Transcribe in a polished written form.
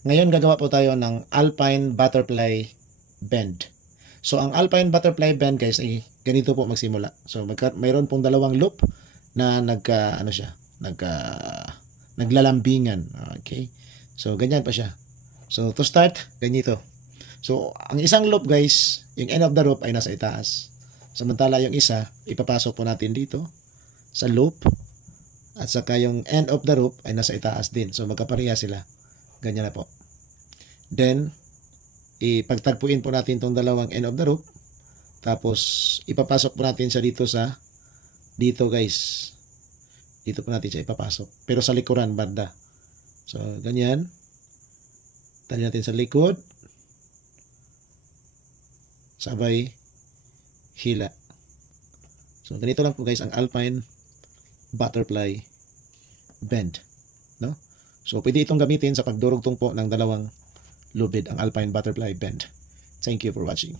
Ngayon gagawa po tayo ng Alpine Butterfly Bend. So ang Alpine Butterfly Bend guys ay ganito po magsimula. So mayroon pong dalawang loop na naglalambingan. Okay? So ganyan pa siya. So to start, ganito. So ang isang loop guys, yung end of the rope ay nasa itaas. Samantala yung isa, ipapasok po natin dito sa loop. At saka yung end of the rope ay nasa itaas din. So magkapareha sila. Ganyan na po. Then, ipagtagpuin po natin itong dalawang end of the rope. Tapos, ipapasok po natin siya dito guys. Dito po natin siya ipapasok. Pero sa likuran, banda. So, ganyan. Tali natin sa likod. Sabay, hila. So, ganito lang po guys ang Alpine Butterfly Bend. No? So, pwede itong gamitin sa pagdurugtong po ng dalawang lubid, ang Alpine Butterfly Bend. Thank you for watching.